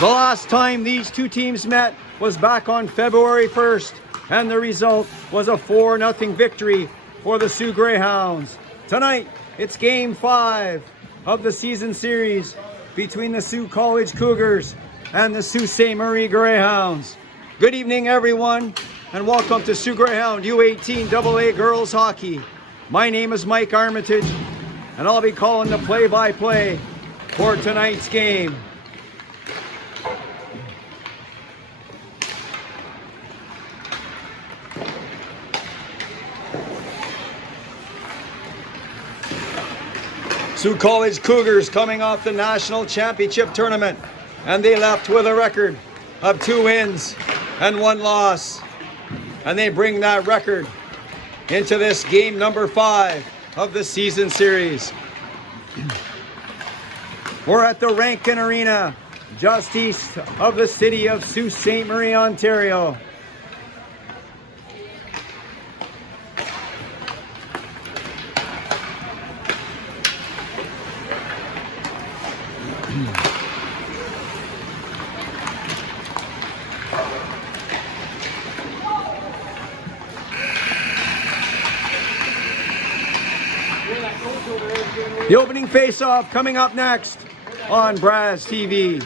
The last time these two teams met was back on February 1st, and the result was a 4-0 victory for the Soo Greyhounds. Tonight, it's Game 5 of the season series between the Sault College Cougars and the Sault Ste. Marie Greyhounds. Good evening, everyone, and welcome to Soo Greyhound U18AA Girls Hockey. My name is Mike Armitage, and I'll be calling the play-by-play for tonight's game. Sault College Cougars coming off the National Championship Tournament, and they left with a record of 2 wins and 1 loss. And they bring that record into this game number 5 of the season series. We're at the Rankin Arena, just east of the city of Sault Ste. Marie, Ontario. The opening face-off coming up next on Braz TV.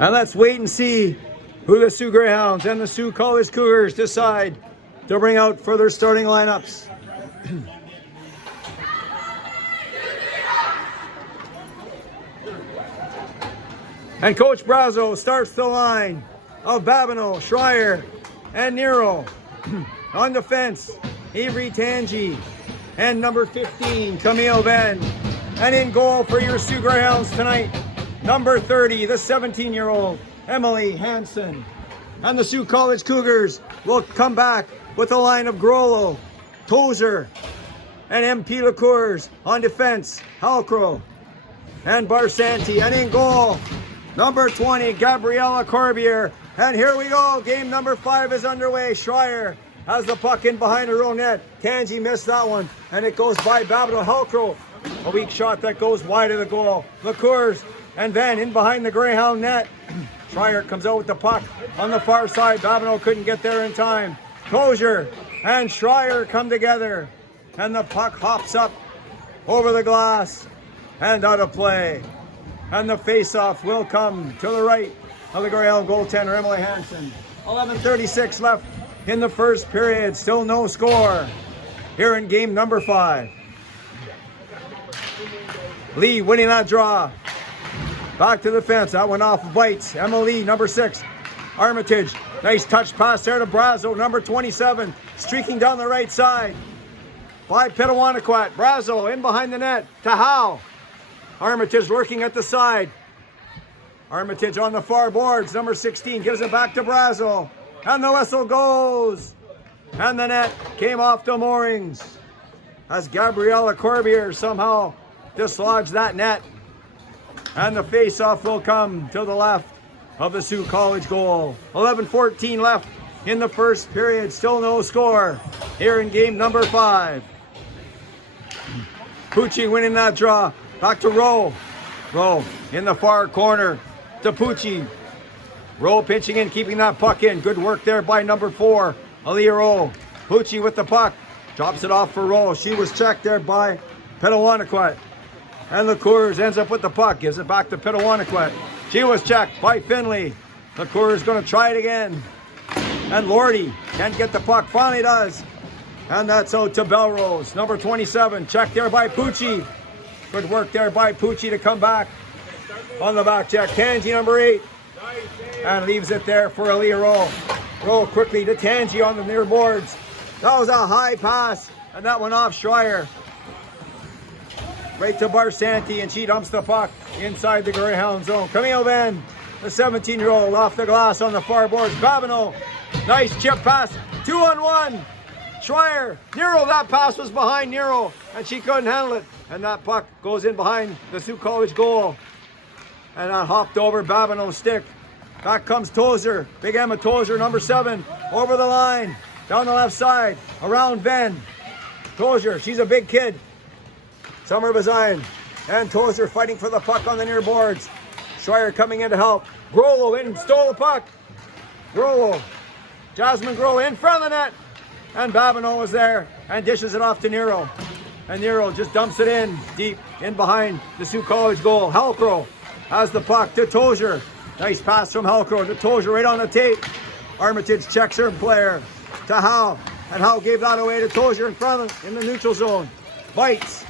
And let's wait and see who the Soo Greyhounds and the Sault College Cougars decide to bring out for their starting lineups. And Coach Brazo starts the line of Babineau, Schreier, and Nero. On defense, Avery Tangi and number 15, Camille Ben. And in goal for your Soo Greyhounds tonight, number 30, the 17-year-old Emily Hansen. And the Sault College Cougars will come back with a line of Grollo, Tozer, and MP Licours. On defense, Halcro and Barsanti. And in goal, number 20, Gabriella Corbier. And here we go, game number 5 is underway. Schreier has the puck in behind her own net. Tangi missed that one, and it goes by Babineau. Halcro, a weak shot that goes wide of the goal. Licours and then in behind the Greyhound net. Schreier comes out with the puck on the far side. Babineau couldn't get there in time. Tozier and Schreier come together, and the puck hops up over the glass and out of play. And the face-off will come to the right of the Greyhound goaltender, Emily Hansen. 11:36 left in the first period. Still no score here in game number 5. Lee winning that draw. Back to the fence. That went off of Bites. Emily, number 6. Armitage. Nice touch pass there to Brazo, number 27. Streaking down the right side by Pitawanaquat. Brazo in behind the net to Howe. Armitage working at the side. Armitage on the far boards. Number 16 gives it back to Brazo. And the whistle goes. And the net came off the moorings as Gabriella Corbier somehow dislodged that net. And the face-off will come to the left of the Sault College goal. 11:14 left in the first period. Still no score here in game number 5. Pucci winning that draw. Back to Rowe. Rowe in the far corner to Pucci. Rowe pinching in, keeping that puck in. Good work there by number 4, Aaliyah Rowe. Pucci with the puck. Drops it off for Rowe. She was checked there by Pitawanaquat. And Licours ends up with the puck, gives it back to Pitawanaquat. She was checked by Finley. Licours is going to try it again. And Lordy can't get the puck, finally does. And that's out to Belrose, number 27. Checked there by Pucci. Good work there by Pucci to come back on the back check. Tangi, number 8. And leaves it there for Aaliyah Rowe. Rowe quickly to Tangi on the near boards. That was a high pass, and that went off Schreier. right to Barsanti, and she dumps the puck inside the Greyhound zone. Camille Van, the 17-year-old, off the glass on the far boards. Babineau, nice chip pass, 2-on-1. Schreier, Nero, that pass was behind Nero, and she couldn't handle it. And that puck goes in behind the Sault College goal. And that hopped over Babineau's stick. Back comes Tozer, Big Emma Tozer, number 7, over the line, down the left side, around Ven. Tozer, she's a big kid. Summer Bazayan and Tozer fighting for the puck on the near boards. Schreier coming in to help. Grollo in, stole the puck. Grollo, Jasmine Grollo in front of the net. And Babineau was there and dishes it off to Nero. And Nero just dumps it in deep in behind the Sault College goal. Halcrow has the puck to Tozer. Nice pass from Halcrow to Tozer right on the tape. Armitage checks her player to Howe. And Howe gave that away to Tozer in front of him in the neutral zone. Bites.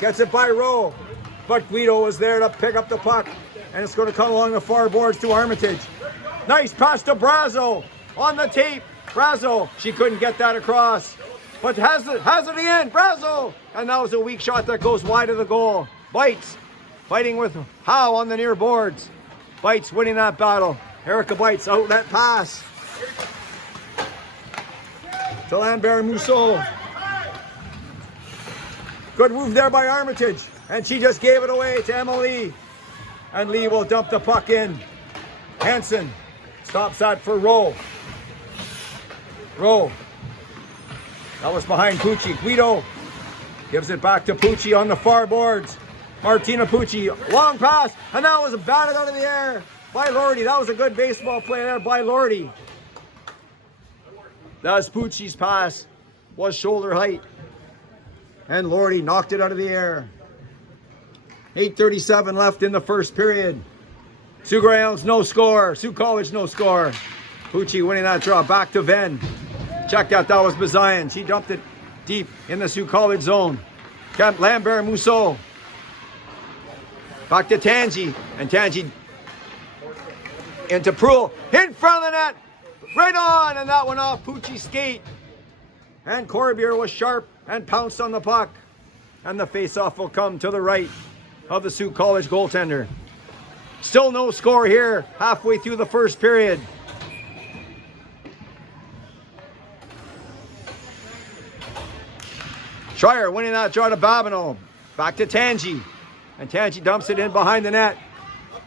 Gets it by Rowe. But Guido was there to pick up the puck. And it's going to come along the far boards to Armitage. Nice pass to Brazo on the tape. Brazo, she couldn't get that across. But has it again. Brazo. And that was a weak shot that goes wide of the goal. Bites. Fighting with Howe on the near boards. Bites winning that battle. Erica Bites, outlet pass to Lambert Mousseau. Good move there by Armitage. And she just gave it away to Emma Lee. And Lee will dump the puck in. Hansen stops that for Rowe. Rowe. That was behind Pucci. Guido gives it back to Pucci on the far boards. Martina Pucci, long pass, and that was batted out of the air by Lordy. That was a good baseball play there by Lordy. That was Pucci's pass, was shoulder height. And Lordy knocked it out of the air. 8:37 left in the first period. Soo Greyhounds no score. Sault College no score. Pucci winning that draw. Back to Ven. Check that was Bazayan. She dumped it deep in the Sault College zone. Lambert Mousseau. Back to Tangi. And Tangi into Proulx. In front of the net. Right on. And that went off Pucci's skate. And Corbier was sharp and pounced on the puck. And the face-off will come to the right of the Sault College goaltender. Still no score here halfway through the first period. Schreier winning that draw to Babineau. Back to Tangi. And Tangi dumps it in behind the net.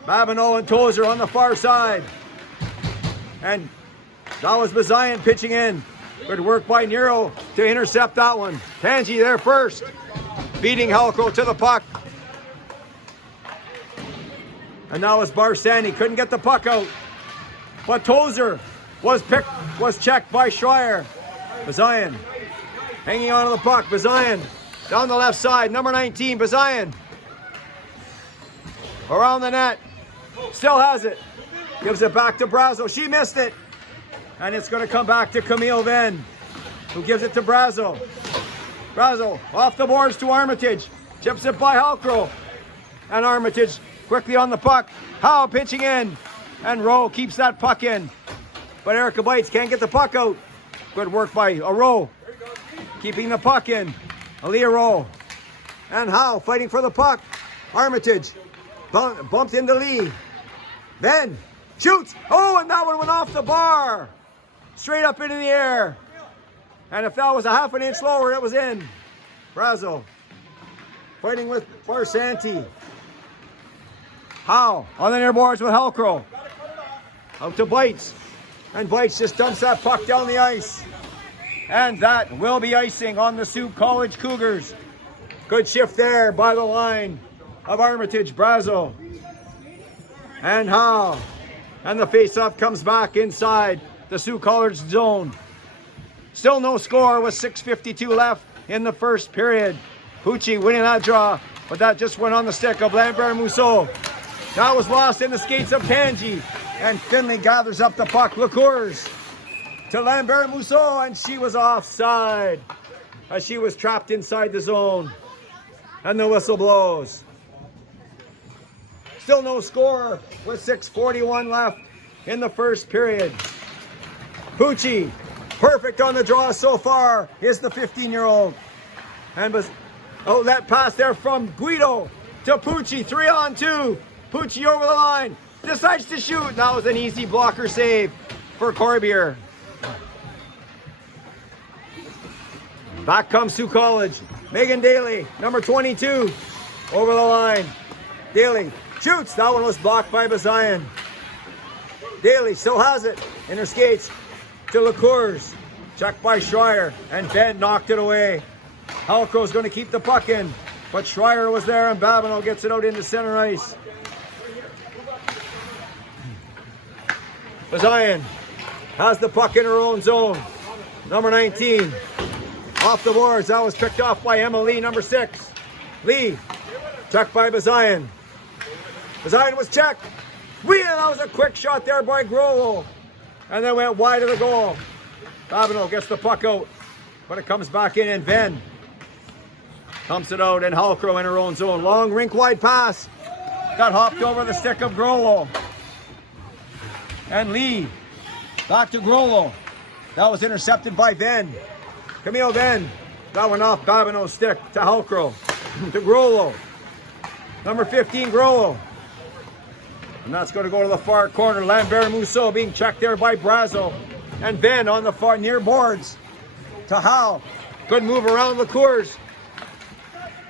Babineau and Tozer on the far side. And that was Bazayan pitching in. Good work by Nero to intercept that one. Tangi there first. Beating Halcrow to the puck. And that was Barsani. Couldn't get the puck out. But Tozer was checked by Schreier. Bazayan hanging on to the puck. Bazayan down the left side. Number 19, Bazayan. Around the net. Still has it. Gives it back to Brazo. She missed it. And it's going to come back to Camille Ven, who gives it to Brazo. Brazo off the boards to Armitage. Chips it by Halcrow. And Armitage quickly on the puck. Howe pitching in. And Rowe keeps that puck in. But Erica Bites can't get the puck out. Good work by Rowe. Keeping the puck in. Aaliyah Rowe. And Howe fighting for the puck. Armitage bumped into Lee. Then shoots. Oh, and that one went off the bar. Straight up into the air. And if that was a half an inch lower, it was in. Brazo fighting with Barsanti. Howe on the near boards with Halcrow. Out to Bites. And Bites just dumps that puck down the ice. And that will be icing on the Sault College Cougars. Good shift there by the line of Armitage, Brazo. And Howe. And the face-off comes back inside the Sault College zone. Still no score with 6:52 left in the first period. Pucci winning that draw, but that just went on the stick of Lambert Mousseau. That was lost in the skates of Tangi. And Finley gathers up the puck. Licours to Lambert Mousseau, and she was offside as she was trapped inside the zone. And the whistle blows. Still no score with 6:41 left in the first period. Pucci, perfect on the draw so far, is the 15-year-old. And Outlet pass there from Guido to Pucci. 3-on-2. Pucci over the line. Decides to shoot. That was an easy blocker save for Corbier. Back comes Sioux College. Megan Daly, number 22, over the line. Daly shoots. That one was blocked by Bazayan. Daly still has it in her skates to LaCours. Checked by Schreier, and Ben knocked it away. Halcro's going to keep the puck in, but Schreier was there, and Babineau gets it out into center ice. Bazayan has the puck in her own zone. Number 19. Off the boards. That was picked off by Emma Lee, number 6. Lee, checked by Bazayan. Bazayan was checked. That was a quick shot there by Grollo. And then went wide of the goal. Babineau gets the puck out, but it comes back in, and Ben pumps it out, and Halcro in her own zone. Long rink-wide pass. Got hopped over the stick of Grollo. And Lee, back to Grollo. That was intercepted by Ben. Camille Ben. That one off Babineau's stick to Halcro. To Grollo. Number 15, Grollo. And that's going to go to the far corner. Lambert Mousseau being checked there by Brazo. And Ben on the far near boards to Howe. Good move around LaCours.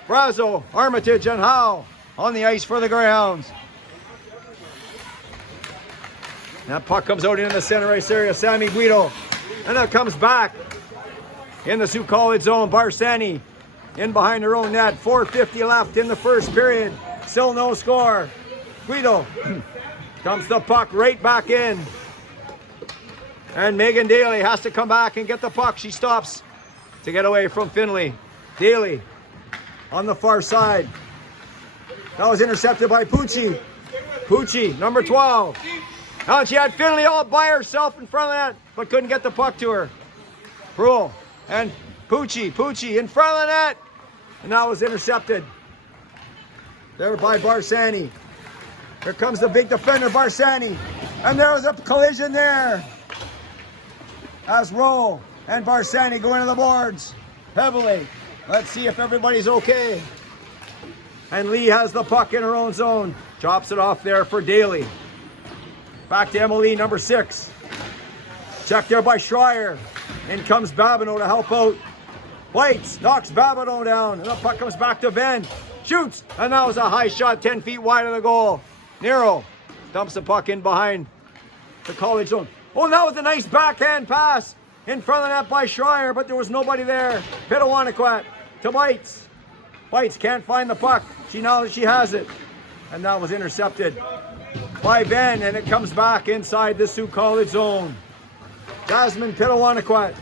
Brazo, Armitage, and Howe on the ice for the Greyhounds. That puck comes out into the center ice area. Sammy Guido. And that comes back in the Sioux College zone. Barsani in behind her own net. 4:50 left in the first period. Still no score. Guido dumps the puck right back in. And Megan Daly has to come back and get the puck. She stops to get away from Finley. Daly on the far side. That was intercepted by Pucci. Pucci, number 12. Now she had Finley all by herself in front of that, but couldn't get the puck to her. Brule and Pucci in front of the net. And that was intercepted there by Barsani. Here comes the big defender, Barsani. And there was a collision there. As Rowe and Barsani go into the boards heavily. Let's see if everybody's okay. And Lee has the puck in her own zone. Chops it off there for Daly. Back to Emily, number 6. Checked there by Schreier. In comes Babineau to help out. Whites knocks Babineau down. And the puck comes back to Ben. Shoots. And that was a high shot 10 feet wide of the goal. Nero dumps the puck in behind the college zone. Oh, that was a nice backhand pass in front of the net by Schreier, but there was nobody there. Pitawanaquat to Bites. Bites can't find the puck. She knows she has it. And that was intercepted by Ben, and it comes back inside the Sioux College zone. Jasmine Pitawanaquat.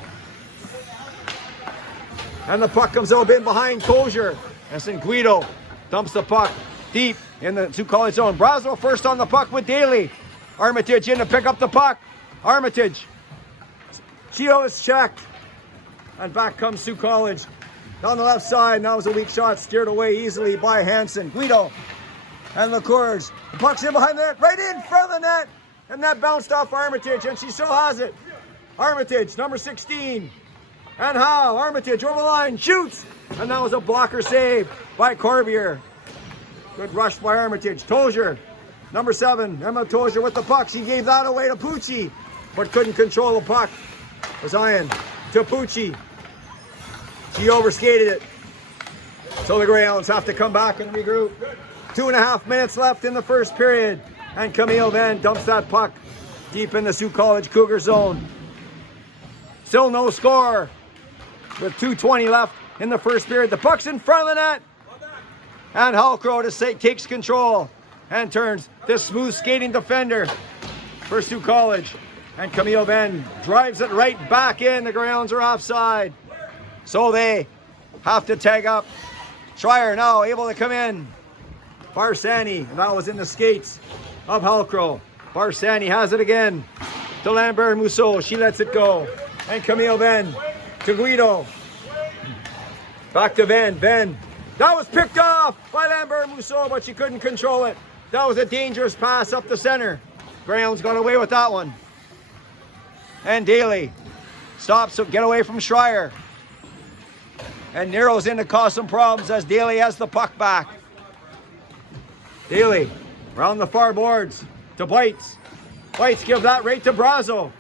And the puck comes out in behind Cozier. And Guido dumps the puck deep in the Sioux College zone. Brazo first on the puck with Daly. Armitage in to pick up the puck. Armitage. Chio is checked. And back comes Sioux College. Down the left side, and that was a weak shot, steered away easily by Hansen. Guido and LaCours. The puck's in behind the net, right in front of the net. And that bounced off Armitage, and she still has it. Armitage, number 16. And Howe, Armitage over the line, shoots. And that was a blocker save by Corbier. Good rush by Armitage. Tozier, number 7. Emma Tozier with the puck. She gave that away to Pucci, but couldn't control the puck. Zion to Pucci. She overskated it. So the Greyhounds have to come back and regroup. 2.5 minutes left in the first period. And Camille then dumps that puck deep in the Sioux College Cougar zone. Still no score with 2:20 left in the first period. The puck's in front of the net. And Halcro takes control and turns this smooth skating defender for Sioux College. And Camille Ben drives it right back in. The Greyhounds are offside. So they have to tag up. Schreier now able to come in. Barsani, and that was in the skates of Halcro. Barsani has it again to Lambert Mousseau. She lets it go. And Camille Ben to Guido. Back to Ben. Ben. That was picked off by Lambert Mousseau, but she couldn't control it. That was a dangerous pass up the center. Greyhounds got away with that one. And Daly stops to get away from Schreier. And Nero's in to cause some problems as Daly has the puck back. Daly around the far boards to Bites. Bites give that right to Brazo.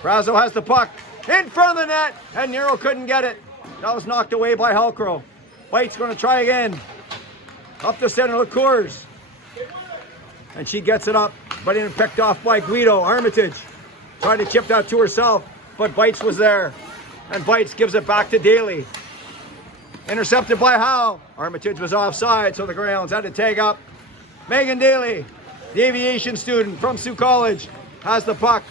Brazo has the puck in front of the net, and Nero couldn't get it. That was knocked away by Halcro. Bites going to try again. Up the center of Cougars. And she gets it up, but then picked off by Guido. Armitage tried to chip that to herself, but Bites was there. And Bites gives it back to Daly. Intercepted by Howe. Armitage was offside, so the Greyhounds had to tag up. Megan Daly, the aviation student from Sioux College, has the puck.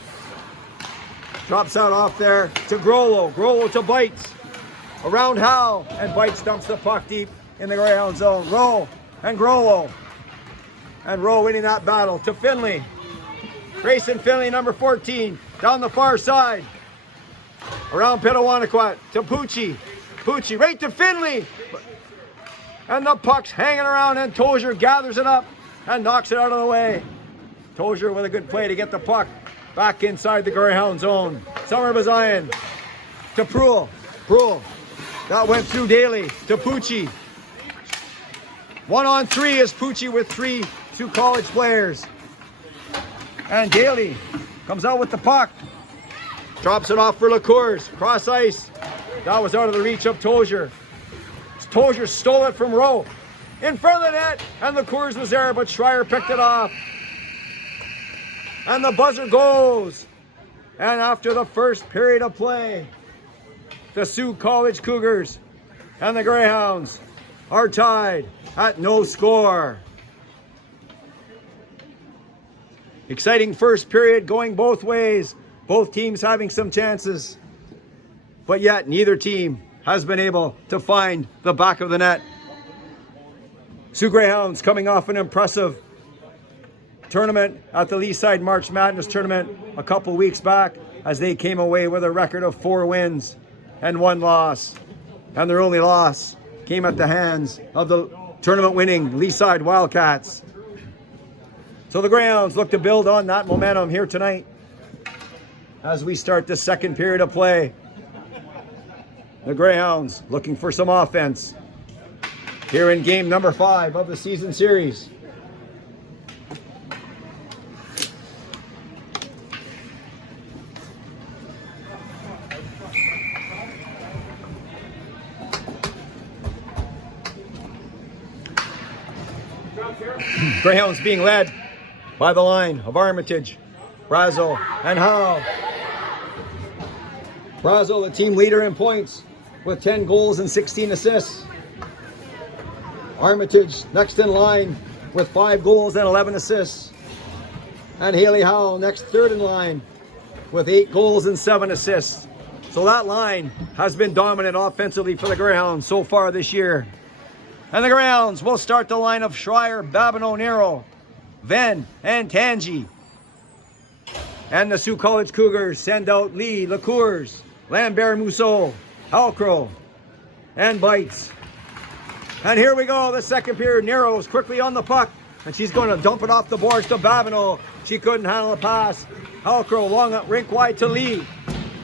Drops out off there to Grollo. Grollo to Bites. Around Howe, and Bites dumps the puck deep in the Greyhound zone. Rowe and Grollo. And Rowe winning that battle to Finley. Grayson Finley, number 14, down the far side. Around Pitawanaquat to Pucci. Pucci right to Finley. And the puck's hanging around, and Tozier gathers it up and knocks it out of the way. Tozier with a good play to get the puck back inside the Greyhound zone. Summer Bazayan to Proul. Proul. That went through Daly to Pucci. 1-on-3 is Pucci with 3 Sioux College players. And Daly comes out with the puck. Drops it off for LaCours. Cross ice. That was out of the reach of Tozier. Tozier stole it from Rowe. In front of the net, and LaCours was there, but Schreier picked it off. And the buzzer goes. And after the first period of play, the Sioux College Cougars and the Greyhounds are tied at no score. Exciting first period going both ways. Both teams having some chances. But yet neither team has been able to find the back of the net. Soo Greyhounds coming off an impressive tournament at the Leaside March Madness tournament a couple weeks back, as they came away with a record of 4 wins and 1 loss. And their only loss came at the hands of the tournament-winning Leaside Wildcats. So the Greyhounds look to build on that momentum here tonight as we start the second period of play. The Greyhounds looking for some offense here in game number 5 of the season series. Greyhounds being led by the line of Armitage, Brazo, and Howe. Brazo, the team leader in points with 10 goals and 16 assists. Armitage next in line with 5 goals and 11 assists. And Haley Howe next third in line with 8 goals and 7 assists. So that line has been dominant offensively for the Greyhounds so far this year. And the Greyhounds will start the line of Schreier, Babineau, Nero, Venn, and Tangi. And the Sioux College Cougars send out Lee, LaCours, Lambert, Mousseau, Halcro, and Bites. And here we go, the second period. Nero's quickly on the puck, and she's going to dump it off the boards to Babineau. She couldn't handle the pass. Halcro long rink wide to Lee.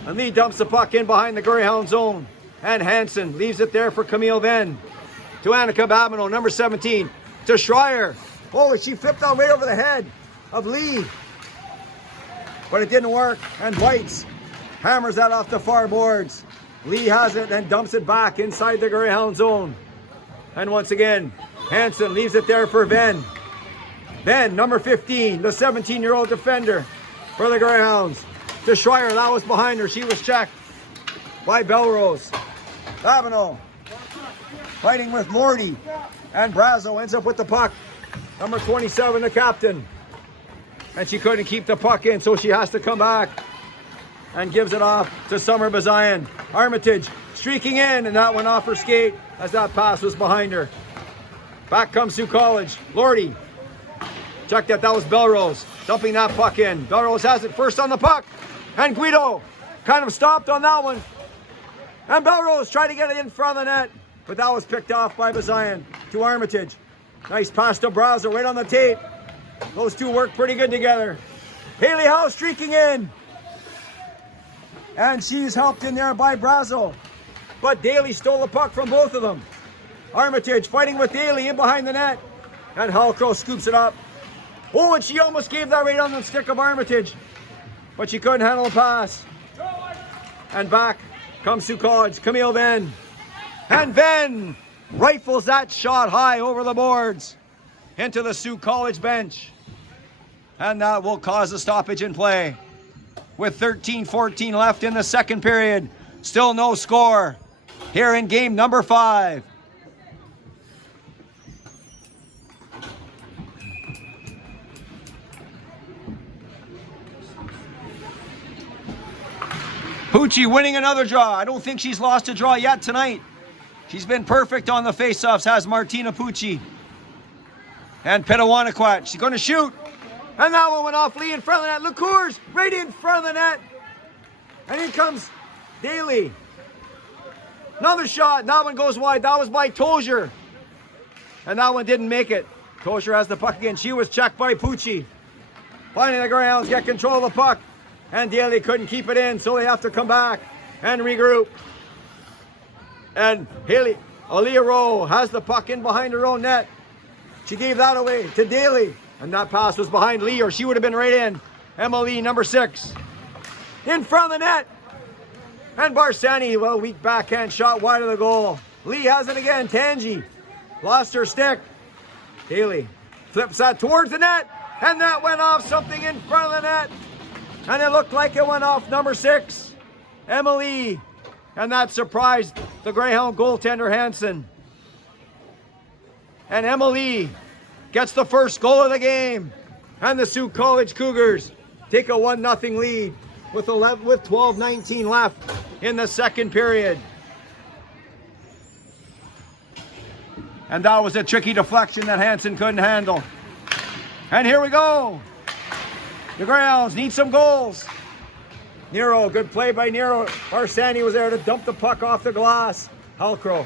And Lee dumps the puck in behind the Greyhound zone. And Hansen leaves it there for Camille Venn. To Annika Babineau, number 17, to Schreier. Oh, she flipped out right over the head of Lee. But it didn't work, and Bites hammers that off the far boards. Lee has it and dumps it back inside the Greyhound zone. And once again, Hansen leaves it there for Venn. Venn, number 15, the 17-year-old defender for the Greyhounds. To Schreier, that was behind her. She was checked by Belrose. Babineau fighting with Lordy, and Brazo ends up with the puck. Number 27, the captain. And she couldn't keep the puck in, so she has to come back and gives it off to Summer Bazayan. Armitage streaking in, and that went off her skate as that pass was behind her. Back comes Sioux College. Lordy. Check that was Belrose dumping that puck in. Belrose has it first on the puck, and Guido kind of stopped on that one. And Belrose tried to get it in front of the net, but that was picked off by Bazayan to Armitage. Nice pass to Brazo right on the tape. Those two work pretty good together. Haley Howe streaking in. And she's helped in there by Brazo. but Daly stole the puck from both of them. Armitage fighting with Daly in behind the net, and Halcrow scoops it up. Oh, and she almost gave that right on the stick of Armitage, but she couldn't handle the pass. And back comes Sioux College, Camille Venn. And Venn rifles that shot high over the boards into the Sioux College bench. And that will cause a stoppage in play. With 13-14 left in the second period, still no score here in game number 5. Pucci winning another draw. I don't think she's lost a draw yet tonight. She's been perfect on the faceoffs, has Martina Pucci. And Pitawanaquat, she's going to shoot. And that one went off Lee in front of the net. LaCours right in front of the net. And in comes Daly. Another shot. That one goes wide. That was by Tozier. And that one didn't make it. Tozier has the puck again. She was checked by Pucci. Finally, the Greyhounds get control of the puck. And Daly couldn't keep it in, so they have to come back and regroup. And Aaliyah Rowe has the puck in behind her own net. She gave that away to Daly. And that pass was behind Lee, or she would have been right in. Emily, number 6. In front of the net. And Barsani, well, weak backhand shot wide of the goal. Lee has it again. Tangi lost her stick. Daly flips that towards the net. And that went off something in front of the net. And it looked like it went off number 6, Emily. And that surprised the Greyhound goaltender, Hansen. And Emily gets the first goal of the game. And the Sioux College Cougars take a 1-0 lead with 12:19 left in the second period. And that was a tricky deflection that Hansen couldn't handle. And here we go. The Greyhounds need some goals. Nero, good play by Nero. Barsani was there to dump the puck off the glass. Halcrow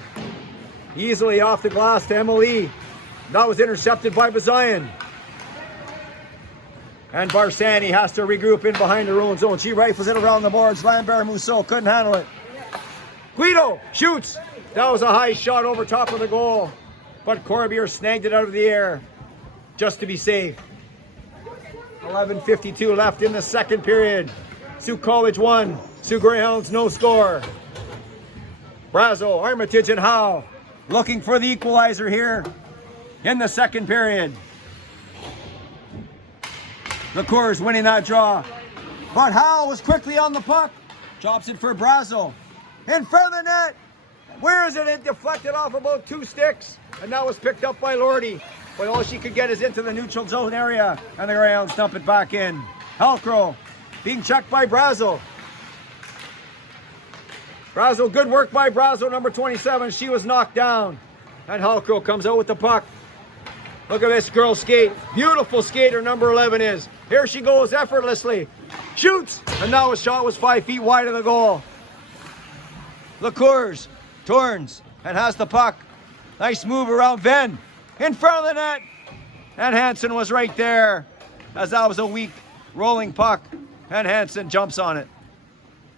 easily off the glass to Emily. That was intercepted by Bazayan. And Barsani has to regroup in behind her own zone. She rifles it around the boards. Lambert Mousseau couldn't handle it. Guido shoots. That was a high shot over top of the goal. But Corbier snagged it out of the air just to be safe. 11:52 left in the second period. Sioux College 1, Soo Greyhounds no score. Brazo, Armitage, and Howe looking for the equalizer here in the second period. LaCours winning that draw. But Howe was quickly on the puck. Drops it for Brazo. In front of the net. Where is it? It deflected off about 2 sticks. And that was picked up by Lordy. But all she could get is into the neutral zone area. And the Greyhounds dump it back in. Halcrow being checked by Brazo. Brazo, good work by Brazo, number 27. She was knocked down. And Halcrow comes out with the puck. Look at this girl skate. Beautiful skater, number 11 is. Here she goes effortlessly. Shoots! And now a shot was 5 feet wide of the goal. LaCours turns and has the puck. Nice move around Venn. In front of the net. And Hansen was right there, as that was a weak rolling puck. And Hansen jumps on it.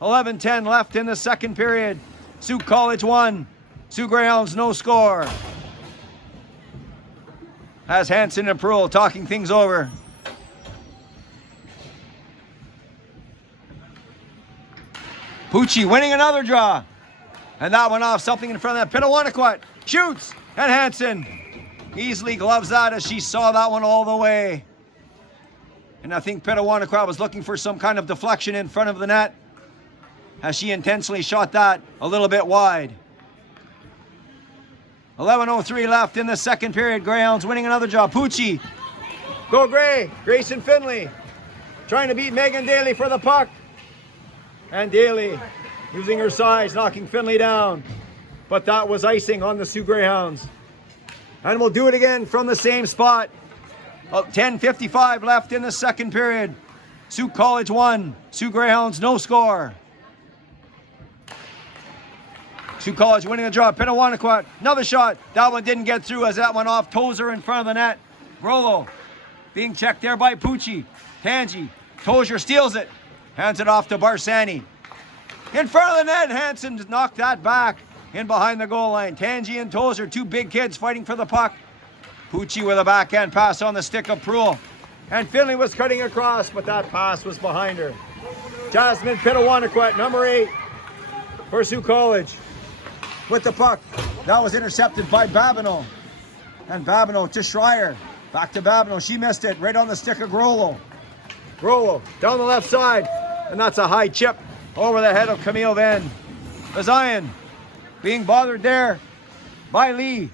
11:10 left in the second period. Sioux College 1, Soo Greyhounds no score. As Hansen and Pearl talking things over. Pucci winning another draw. And that went off something in front of that. Pitawanaquat shoots. And Hansen easily gloves that as she saw that one all the way. And I think Pitawanaquat was looking for some kind of deflection in front of the net, as she intentionally shot that a little bit wide. 11:03 left in the second period. Greyhounds winning another draw. Pucci. Go Gray. Grayson Finley trying to beat Megan Daly for the puck. And Daly using her size, knocking Finley down. But that was icing on the Sioux Greyhounds. And we'll do it again from the same spot. 10:55 left in the second period. Sioux College 1, Soo Greyhounds no score. Sioux College winning the draw. Pitawanaquat, another shot. That one didn't get through as that went off. Tozer in front of the net. Grollo being checked there by Pucci. Tangi. Tozer steals it. Hands it off to Barsani. in front of the net. Hansen knocked that back in behind the goal line. Tangi and Tozer, two big kids fighting for the puck. Pucci with a backhand pass on the stick of Proulx. And Finley was cutting across, but that pass was behind her. Jasmine Pitawanaquet, number 8 for Sioux College. With the puck. That was intercepted by Babineau. And Babineau to Schreier. Back to Babineau. She missed it right on the stick of Grollo. Grollo down the left side. And that's a high chip over the head of Camille Venn. Bazian being bothered there by Lee.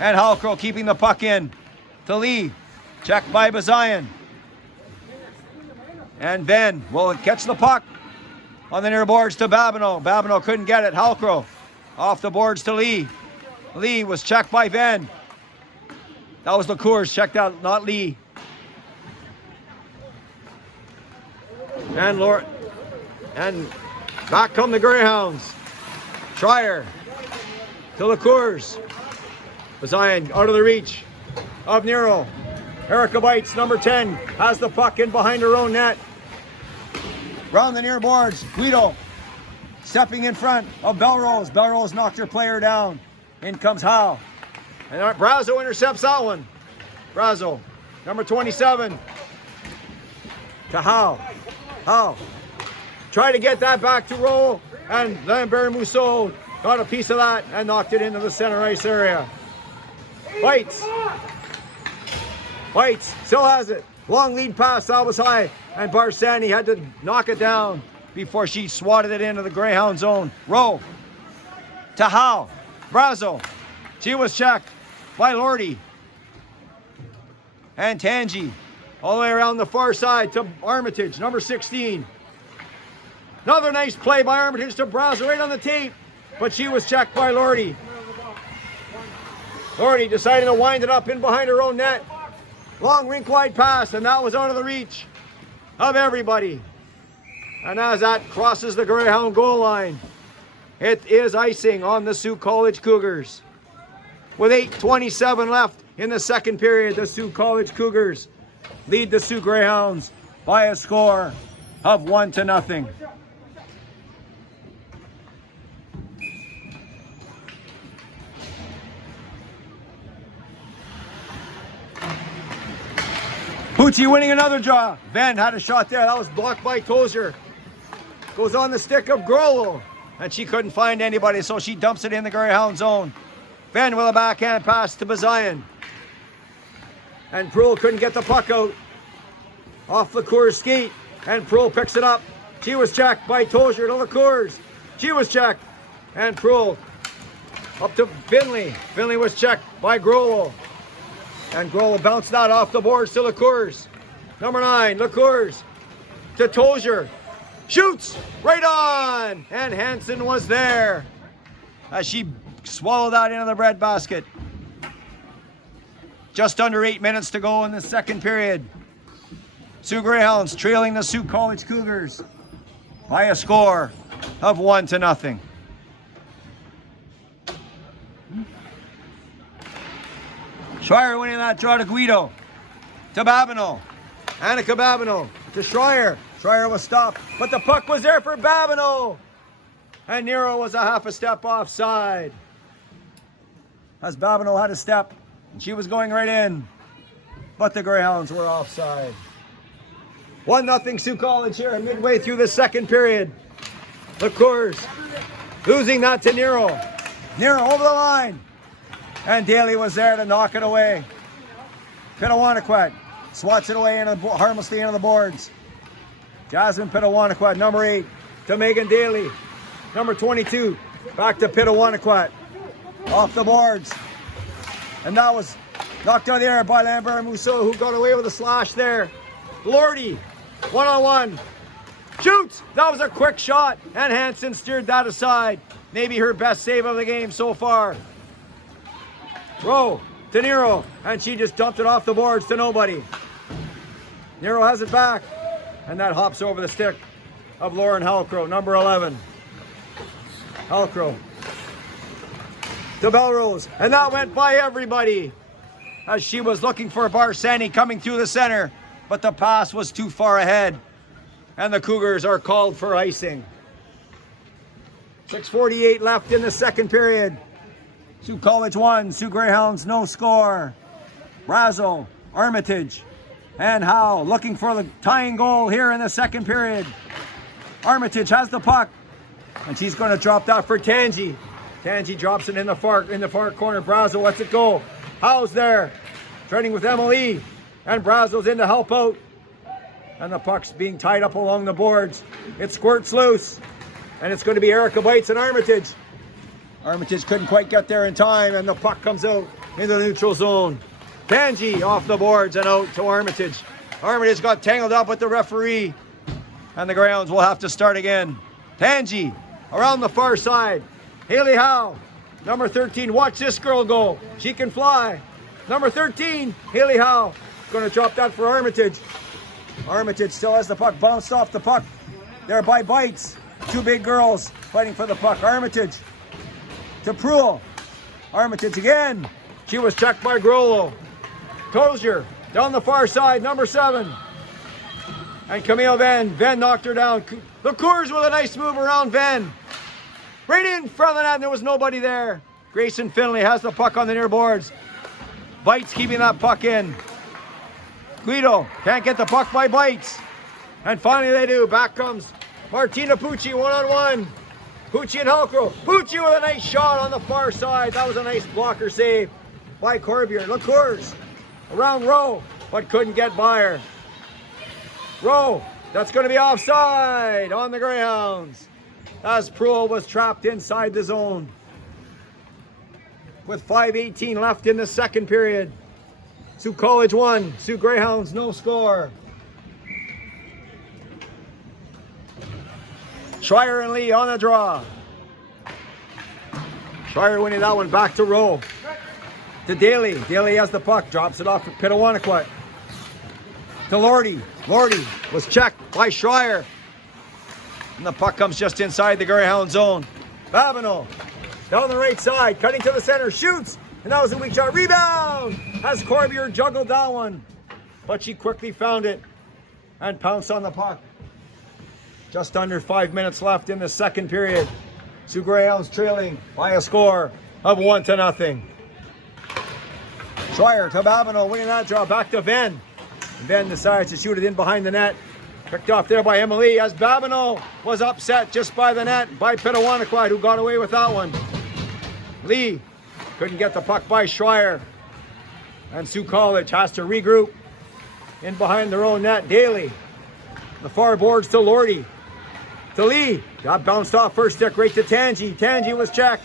And Halcrow keeping the puck in to Lee. Checked by Bazian. And Venn will catch the puck on the near boards to Babineau. Babineau couldn't get it. Halcrow off the boards to Lee. Lee was checked by Venn. That was the Cougars checked out, not Lee. And back come the Greyhounds. Schreier to the Cougars. Bazian out of the reach of Nero. Erica Bites, number 10, has the puck in behind her own net. Round the near boards, Guido stepping in front of Belrose. Belrose knocked her player down. In comes Howe. And Brazo intercepts that one. Brazo, number 27, to Howe. Howe tried to get that back to roll, and Lambert Mousseau got a piece of that and knocked it into the center ice area. Bites still has it. Long lead pass, that was high, and Barsani had to knock it down before she swatted it into the Greyhound zone. Rowe to Howe. Brazo. She was checked by Lordy. And Tangi all the way around the far side to Armitage, number 16. Another nice play by Armitage to Brazo right on the tape, but she was checked by Lordy. Lordy decided to wind it up in behind her own net. Long rink-wide pass, and that was out of the reach of everybody. And as that crosses the Greyhound goal line, it is icing on the Sioux College Cougars. With 8:27 left in the second period, the Sioux College Cougars lead the Sioux Greyhounds by a score of 1-0. Pucci winning another draw. Venn had a shot there. That was blocked by Tozer. Goes on the stick of Grollo. And she couldn't find anybody, so she dumps it in the Greyhound zone. Venn with a backhand pass to Bazian. And Proulx couldn't get the puck out. Off the Coors skate. And Proulx picks it up. She was checked by Tozer to the Coors. She was checked. And Proulx up to Finley. Finley was checked by Grollo. And Grollo bounced that off the boards to LaCours. Number 9, LaCours to Tozer. Shoots right on. And Hansen was there as she swallowed that into the breadbasket. Just under 8 minutes to go in the second period. Sioux Greyhounds trailing the Sioux College Cougars by a score of 1-0. Schreier winning that draw to Guido. To Babineau. Annika Babineau to Schreier. Schreier was stopped, but the puck was there for Babineau. And Nero was a half a step offside. As Babineau had a step, and she was going right in. But the Greyhounds were offside. 1-0 Sioux College here midway through the second period. The Cougars losing that to Nero. Nero over the line. And Daly was there to knock it away. Pitawanaquet swats it away harmlessly into the boards. Jasmine Pitawanaquet, number 8, to Megan Daly. Number 22, back to Pitawanaquet. Off the boards. And that was knocked out of the air by Lambert Mousseau, who got away with a slash there. Lordy, one-on-one. Shoots! That was a quick shot, and Hansen steered that aside. Maybe her best save of the game so far. Rowe to Nero, and she just dumped it off the boards to nobody. Nero has it back, and that hops over the stick of Lauren Halcrow, number 11. Halcrow to Belrose, and that went by everybody as she was looking for Barsani coming through the center, but the pass was too far ahead, and the Cougars are called for icing. 6:48 left in the second period. Sault College 1, Soo Greyhounds no score. Brazo, Armitage, and Howe looking for the tying goal here in the second period. Armitage has the puck, and she's going to drop that for Tangi. Tangi drops it in the far corner. Brazo lets it go. Howe's there, training with Emily, and Brazo's in to help out. And the puck's being tied up along the boards. It squirts loose, and it's going to be Erica Bites and Armitage. Armitage couldn't quite get there in time, and the puck comes out into the neutral zone. Tangi off the boards and out to Armitage. Armitage got tangled up with the referee, and the Greyhounds will have to start again. Tangi around the far side. Haley Howe, number 13. Watch this girl go. She can fly. Number 13, Haley Howe. Going to drop that for Armitage. Armitage still has the puck. Bounced off the puck there by Bites. Two big girls fighting for the puck. Armitage to Pruill. Armitage again. She was checked by Grollo. Tozier down the far side, number 7. And Camille Venn knocked her down. The Cougars with a nice move around Venn. Right in front of the net, and there was nobody there. Grayson Finley has the puck on the near boards. Bites keeping that puck in. Guido can't get the puck by Bites. And finally they do. Back comes Martina Pucci one-on-one. Pucci and Halcro. Pucci with a nice shot on the far side. That was a nice blocker save by Corbier. LaCours around Rowe, but couldn't get by her. Rowe, that's going to be offside on the Greyhounds, as Pruill was trapped inside the zone. With 5:18 left in the second period. Sault College 1, Soo Greyhounds no score. Schreier and Lee on the draw. Schreier winning that one back to Rowe. To Daly. Daly has the puck, drops it off to Pitawanaquet. To Lordy. Lordy was checked by Schreier. And the puck comes just inside the Greyhound zone. Babineau down the right side, cutting to the center, shoots, and that was a weak shot. Rebound! As Corbier juggled that one, but she quickly found it and pounced on the puck. Just under 5 minutes left in the second period. Soo Greyhounds trailing by a score of 1-0. Schreier to Babineau, winning that draw, back to Venn. Venn decides to shoot it in behind the net. Picked off there by Emily, as Babineau was upset just by the net by Pitawanaquet, who got away with that one. Lee couldn't get the puck by Schreier. And Sault College has to regroup in behind their own net. Daly, the far boards to Lordy. To Lee, got bounced off first stick right to Tangi. Tangi was checked.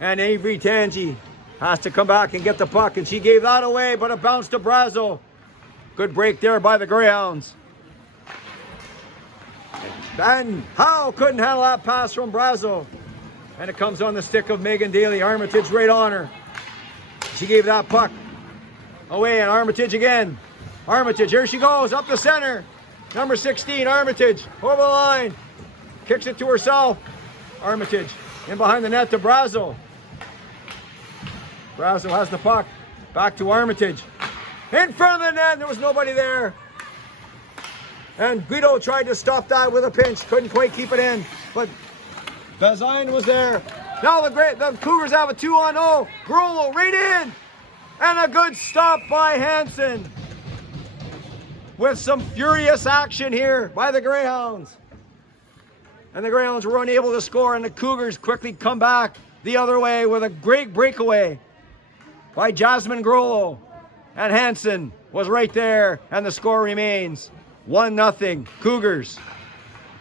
And Avery Tangi has to come back and get the puck, and she gave that away, but it bounced to Brazo. Good break there by the Greyhounds. And Howe couldn't handle that pass from Brazo. And it comes on the stick of Megan Daly. Armitage right on her. She gave that puck away, and Armitage again. Armitage, here she goes, up the center. Number 16, Armitage, over the line. Kicks it to herself. Armitage in behind the net to Brazo. Brazo has the puck. Back to Armitage. In front of the net, there was nobody there. And Guido tried to stop that with a pinch. Couldn't quite keep it in. But Bazine was there. Now the Cougars have a 2-on-0. Grollo right in. And a good stop by Hansen. With some furious action here by the Greyhounds. And the Greyhounds were unable to score, and the Cougars quickly come back the other way with a great breakaway by Jasmine Grollo. And Hansen was right there, and the score remains 1-0 Cougars.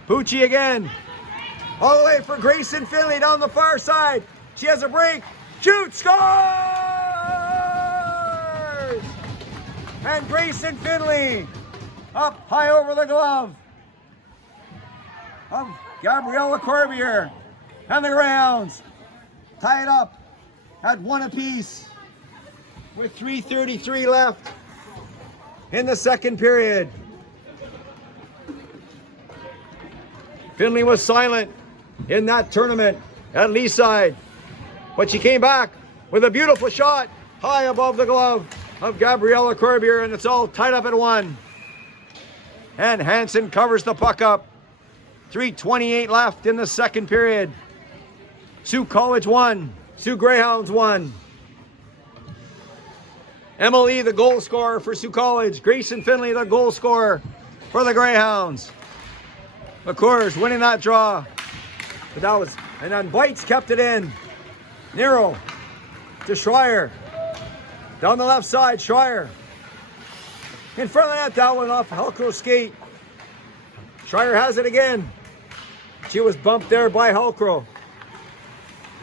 Pucci again. All the way for Grayson Finley down the far side. She has a break. Shoots, scores! And Grayson Finley up high over the glove of Gabriella Corbier. And the Greyhounds tie it up at 1 apiece with 3:33 left in the second period. Finley was silent in that tournament at Leaside, but she came back with a beautiful shot high above the glove of Gabriella Corbier, and it's all tied up at 1. And Hansen covers the puck up 3:28 left in the second period. Sault College 1, Soo Greyhounds 1. Emily, the goal scorer for Sault College. Grayson Finley, the goal scorer for the Greyhounds. The Cougars winning that draw. But that was, and then Bites kept it in. Nero to Schreier. Down the left side, Schreier. In front of that one off Halcro's skate. Schreier has it again. She was bumped there by Halcro.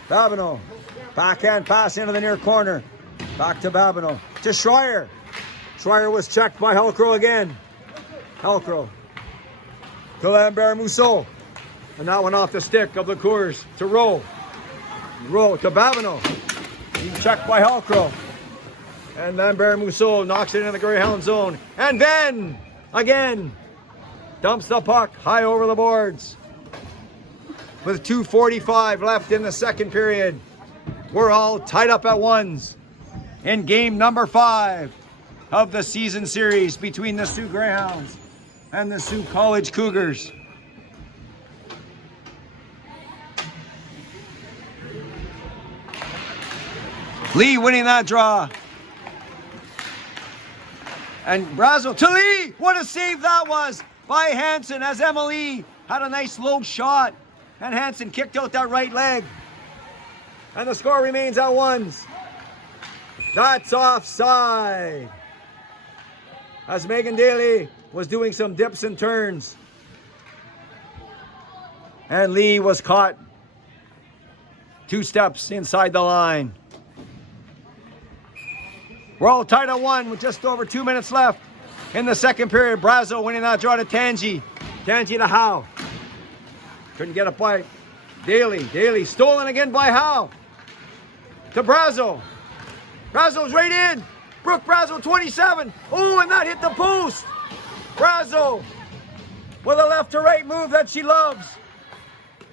Babineau. Backhand pass into the near corner. Back to Babineau. To Schreier. Schreier was checked by Halcro again. Halcro. To Lambert Mousseau. And that one off the stick of the Cougars to Rowe. Rowe to Babineau. Being checked by Halcro. And Lambert Mousseau knocks it into the Greyhound zone. And then, again, dumps the puck high over the boards. With 2:45 left in the second period. We're all tied up at ones in game number 5 of the season series between the Soo Greyhounds and the Sault College Cougars. Lee winning that draw. And Brazo to Lee! What a save that was by Hansen as Emily had a nice low shot. And Hansen kicked out that right leg. And the score remains at ones. That's offside. As Megan Daly was doing some dips and turns. And Lee was caught 2 steps inside the line. We're all tied at 1 with just over 2 minutes left in the second period. Brazo winning that draw to Tangi. Tangi to Howe. Couldn't get it by Daly. Daly stolen again by Howe. To Brazo. Brazo's right in. Brooke Brazo, 27. Oh, and that hit the post. Brazo with a left to right move that she loves.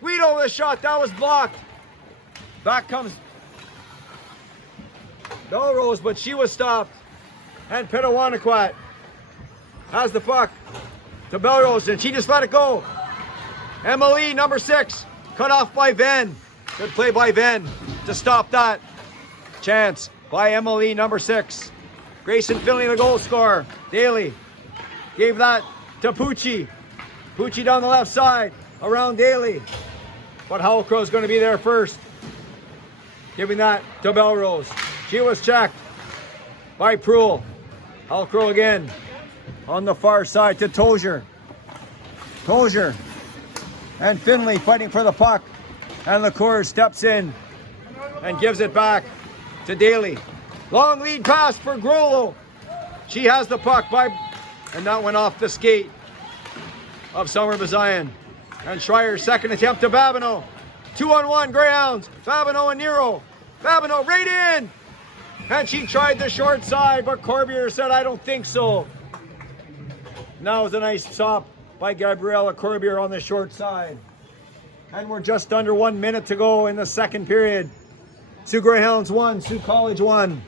Guido with a shot. That was blocked. Back comes Belrose, but she was stopped. And Pitawanaquat has the puck to Belrose, and she just let it go. Emily, number 6, cut off by Venn. Good play by Venn to stop that. Chance by Emily, number 6. Grayson Finley, the goal scorer. Daly gave that to Pucci. Pucci down the left side, around Daly. But Halcro's going to be there first. Giving that to Belrose. She was checked by Proul. Halcro again on the far side to Tozier. Tozier and Finley fighting for the puck. And LaCour steps in and gives it back to Daly. Long lead pass for Grollo. She has the puck and that went off the skate of Summer Bazayan. And Schreier's second attempt to Babineau. 2-on-1 Greyhounds. Babineau and Nero. Babineau right in. And she tried the short side, but Corbier said, I don't think so. And that was a nice stop by Gabriella Corbier on the short side. And we're just under 1 minute to go in the second period. Soo Greyhounds 1, Sault College 1.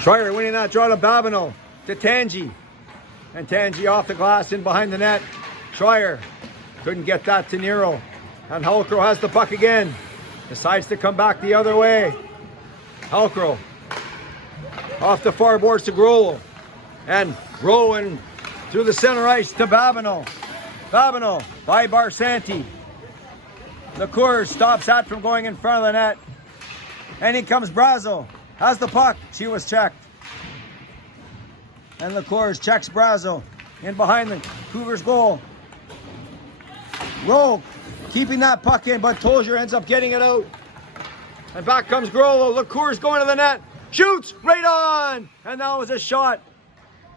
Schreier winning that draw to Babineau, to Tangi. And Tangi off the glass in behind the net. Schreier couldn't get that to Nero. And Halcro has the puck again. Decides to come back the other way. Halcro off the far boards to Grollo. And Rowan through the center ice to Babineau. Babineau by Barsanti. LaCour stops that from going in front of the net. And in comes Brazo. Has the puck. She was checked. And LaCour checks Brazo in behind the Cougars goal. Rowe keeping that puck in, but Tozier ends up getting it out. And back comes Grollo. LaCour's going to the net. Shoots right on. And that was a shot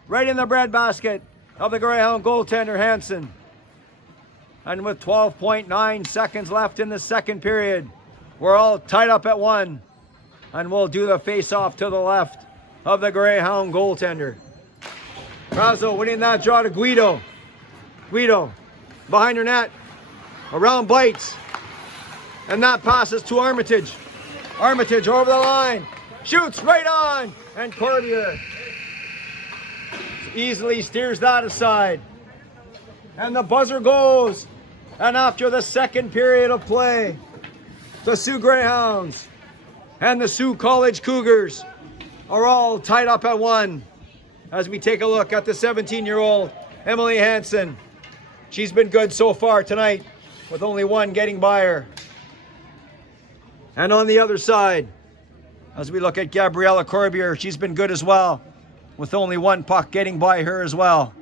right in the breadbasket of the Greyhound goaltender Hansen. And with 12.9 seconds left in the second period, we're all tied up at 1. And we'll do the face-off to the left of the Greyhound goaltender. Brazo winning that draw to Guido. Guido behind her net. Around Bites. And that passes to Armitage. Armitage over the line. Shoots right on. And Corbier easily steers that aside. And the buzzer goes. And after the second period of play, the Soo Greyhounds and the Sault College Cougars are all tied up at 1 as we take a look at the 17-year-old Emily Hansen. She's been good so far tonight with only 1 getting by her. And on the other side, as we look at Gabriella Corbier, she's been good as well with only 1 puck getting by her as well.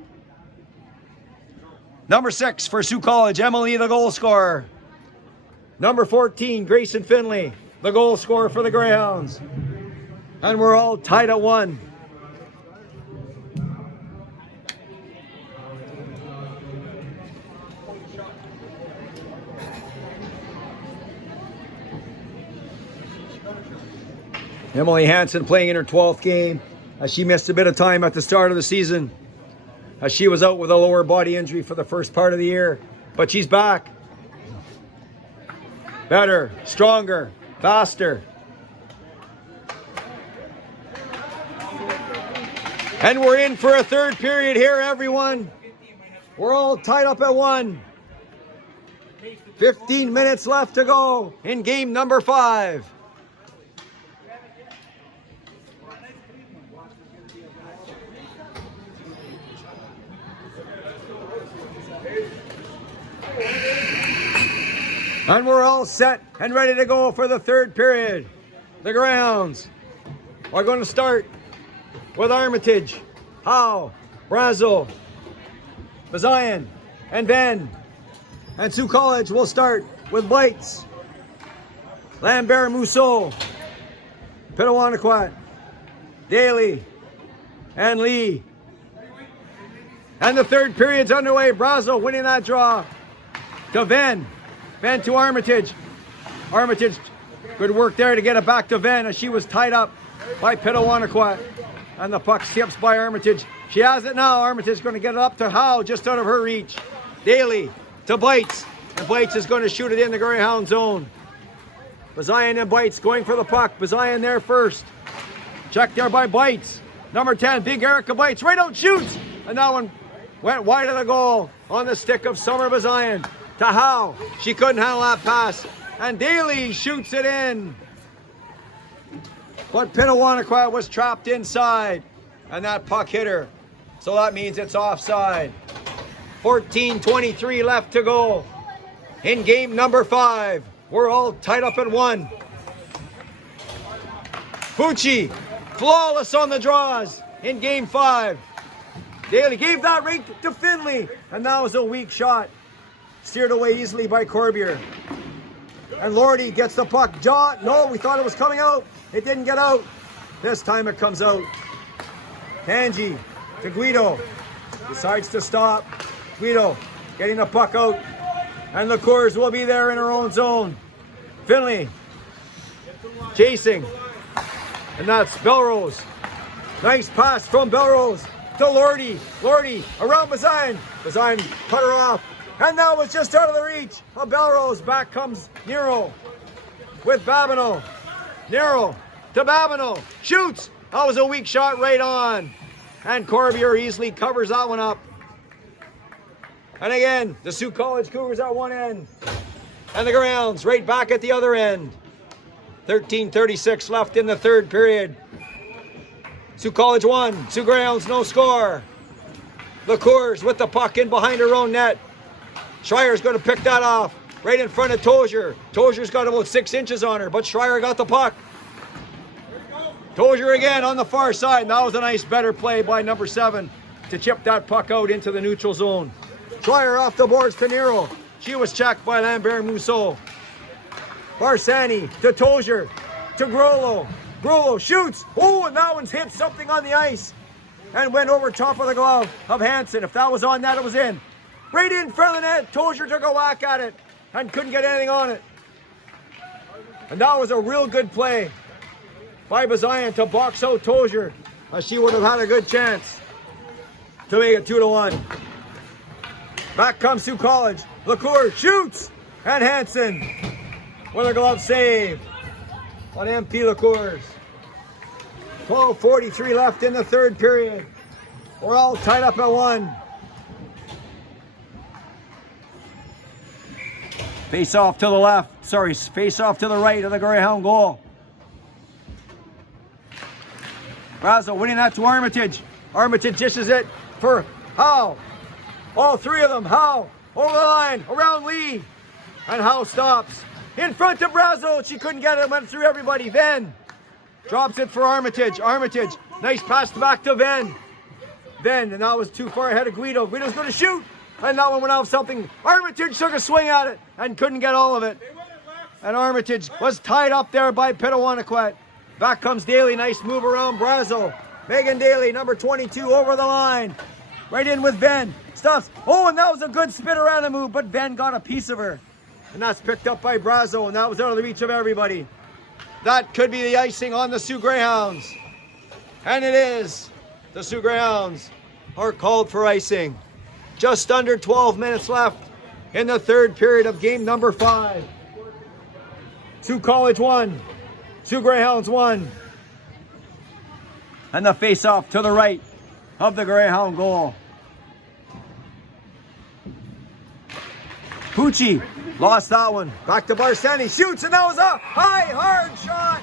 Number 6 for Sault College, Emily, the goal scorer. Number 14, Grayson Finley, the goal scorer for the Greyhounds. And we're all tied at 1. Emily Hansen playing in her 12th game as she missed a bit of time at the start of the season as she was out with a lower body injury for the first part of the year. But she's back. Better, stronger, faster. And we're in for a third period here, everyone. We're all tied up at 1. 15 minutes left to go in game number 5. And we're all set and ready to go for the third period. The Greyhounds are going to start with Armitage, Howe, Brazo, Bazayan, and Venn. And Sault College will start with Bites, Lambert Mousseau, Pitawanakwat, Daly, and Lee. And the third period's underway. Brazo winning that draw to Venn. Venn to Armitage. Armitage, good work there to get it back to Venn as she was tied up by Pitawanakwat. And the puck skips by Armitage. She has it now. Armitage is going to get it up to Howe, just out of her reach. Daly to Bites. And Bites is going to shoot it in the Greyhound zone. Bazayan and Bites going for the puck. Bazayan there first. Checked there by Bites. Number 10, big Erica Bites. Right out, shoots. And that one went wide of the goal on the stick of Summer Bazayan. To Howe. She couldn't handle that pass. And Daly shoots it in. But Pitawanakwat was trapped inside. And that puck hit her. So that means it's offside. 14:23 left to go in game number 5. We're all tied up at 1. Fucci, flawless on the draws in game 5. Daly gave that right to Finley. And that was a weak shot. Steered away easily by Corbier. And Lordy gets the puck. No, we thought it was coming out. It didn't get out. This time it comes out. Tangi to Guido. Decides to stop. Guido getting the puck out. And the Cougars will be there in her own zone. Finley chasing. And that's Belrose. Nice pass from Belrose to Lordy. Lordy around Bazayan. Bazayan cut her off. And that was just out of the reach of Belrose. Back comes Nero with Babineau. Nero to Babineau. Shoots. That was a weak shot right on. And Corbier easily covers that one up. And again, the Sault College Cougars at one end. And the Greyhounds right back at the other end. 13:36 left in the third period. Sault College 1. Sault Greyhounds no score. The Cougars with the puck in behind her own net. Schreier's going to pick that off right in front of Tozier. Tozier's got about 6 inches on her, but Schreier got the puck. Tozier again on the far side. And that was a nice better play by number 7 to chip that puck out into the neutral zone. Schreier off the boards to Nero. She was checked by Lambert Mousseau. Barsani to Tozier to Grollo. Grollo shoots. Oh, and that one's hit something on the ice and went over top of the glove of Hansen. If that was on net, it was in. Right in front of the net. Tozier took a whack at it and couldn't get anything on it. And that was a real good play by Bazayan to box out Tozier, as she would have had a good chance to make it 2-1. Back comes Sault College. LaCour shoots, and Hansen with a glove save on MP Cougars. 12:43 left in the third period. We're all tied up at 1. Face off to the left. Sorry, face off to the right of the Greyhound goal. Brazo winning that to Armitage. Armitage dishes it for Howe. All 3 of them. Howe over the line, around Lee. And Howe stops. In front of Brazo. She couldn't get it. Went through everybody. Venn drops it for Armitage. Armitage. Nice pass back to Venn. Venn, and that was too far ahead of Guido. Guido's going to shoot. And that one went off something. Armitage took a swing at it and couldn't get all of it. And Armitage was tied up there by Pitawanaquet. Back comes Daly. Nice move around Brazo. Megan Daly, number 22, over the line. Right in with Venn. Stuffs. Oh, and that was a good spin around a move, but Venn got a piece of her. And that's picked up by Brazo, and that was out of the reach of everybody. That could be the icing on the Soo Greyhounds. And it is. The Soo Greyhounds are called for icing. Just under 12 minutes left in the third period of game number 5. Soo College 1. Soo Greyhounds 1. And the face-off to the right of the Greyhound goal. Pucci lost that one. Back to Barsani. Shoots, and that was a high, hard shot.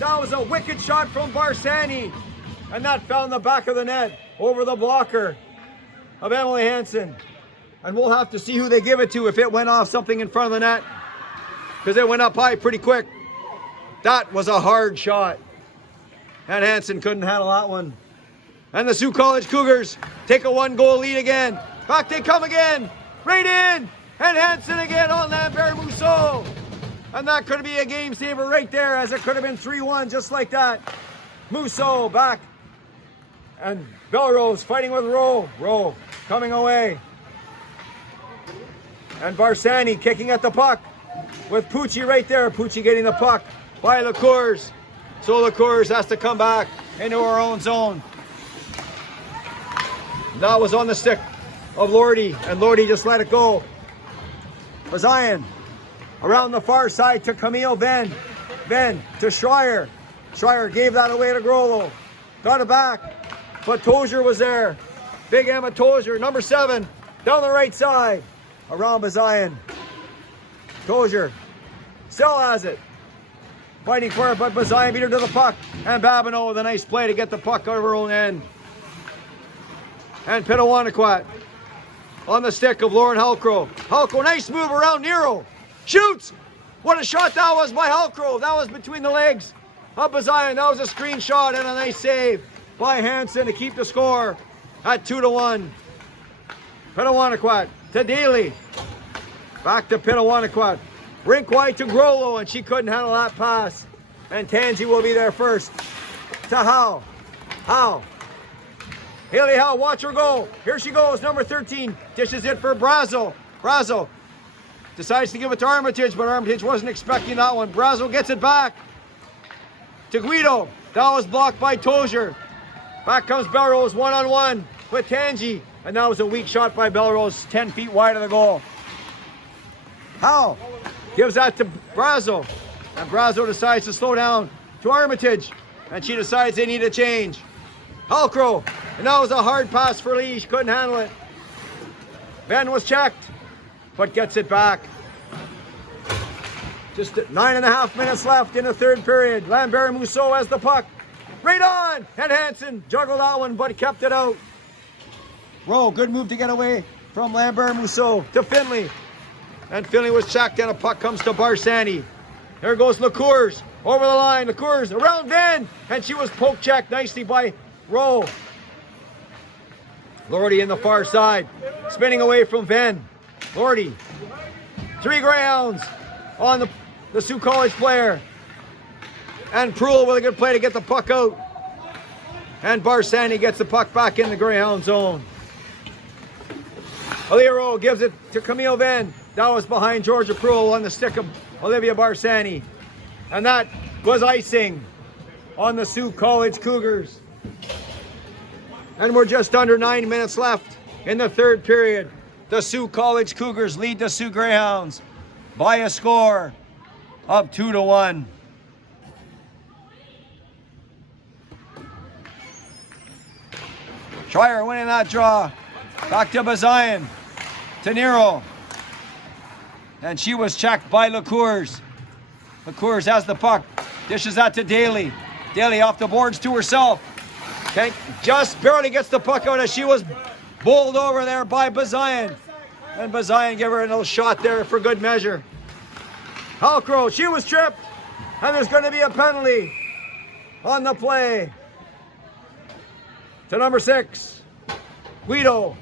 That was a wicked shot from Barsani. And that found the back of the net over the blocker of Emily Hansen. And we'll have to see who they give it to if it went off something in front of the net, because it went up high pretty quick. That was a hard shot. And Hansen couldn't handle that one. And the Soo College Cougars take a 1-goal lead again. Back they come again. Right in. And Hansen again on Lambert Mousseau. And that could be a game saver right there, as it could have been 3-1 just like that. Mousseau back. And Belrose fighting with Rowe. Rowe coming away. And Barsani kicking at the puck with Pucci right there. Pucci getting the puck by LaCours. So LaCours has to come back into our own zone. That was on the stick of Lordy, and Lordy just let it go. Zion around the far side to Camille Venn. Venn to Schreier. Schreier gave that away to Grollo. Got it back, but Tozier was there. Big Emma Tozier, number 7, down the right side. Around Bazian. Tozier still has it. Fighting for it, but Bazian beat her to the puck. And Babineau with a nice play to get the puck over her own end. And Pitawanaquet on the stick of Lauren Halcrow. Halcrow, nice move around Nero. Shoots! What a shot that was by Halcrow. That was between the legs of Bazian. That was a screen shot and a nice save by Hansen to keep the score at 2-1. Pitawanaquet to Daly. Back to Pitawanaquet. Rink wide to Grollo, and she couldn't handle that pass. And Tangi will be there first. To Howe. Howe. Haley Howe, watch her go. Here she goes, number 13. Dishes it for Brazo. Brazo decides to give it to Armitage, but Armitage wasn't expecting that one. Brazo gets it back to Guido. That was blocked by Tozier. Back comes Belrose, one-on-one with Tangi. And that was a weak shot by Belrose, 10 feet wide of the goal. Howe gives that to Brazo. And Brazo decides to slow down to Armitage. And she decides they need a change. Halcrow. And that was a hard pass for Lee. She couldn't handle it. Ben was checked, but gets it back. Just 9.5 minutes left in the third period. Lambert Mousseau has the puck. Right on! And Hansen juggled that one, but kept it out. Rowe, good move to get away from Lambert Mousseau to Finley. And Finley was checked, and a puck comes to Barsani. There goes LaCours over the line. LaCours around Venn, and she was poke checked nicely by Rowe. Lordy in the far side, spinning away from Venn. Lordy. 3 Greyhounds on the Soo College player. And Proul with a good play to get the puck out. And Barsani gets the puck back in the Greyhound zone. Aliro gives it to Camille Venn. That was behind Georgia Proul on the stick of Olivia Barsani. And that was icing on the Soo College Cougars. And we're just under 9 minutes left in the third period. The Soo College Cougars lead the Soo Greyhounds by a score of 2-1. Schreier winning that draw. Back to Bazayan. To Nero. And she was checked by LaCours. LaCours has the puck. Dishes that to Daly. Daly off the boards to herself. Okay, just barely gets the puck out as she was bowled over there by Bazayan. And Bazayan gave her a little shot there for good measure. Halcrow, she was tripped. And there's going to be a penalty on the play. To number 6, Guido.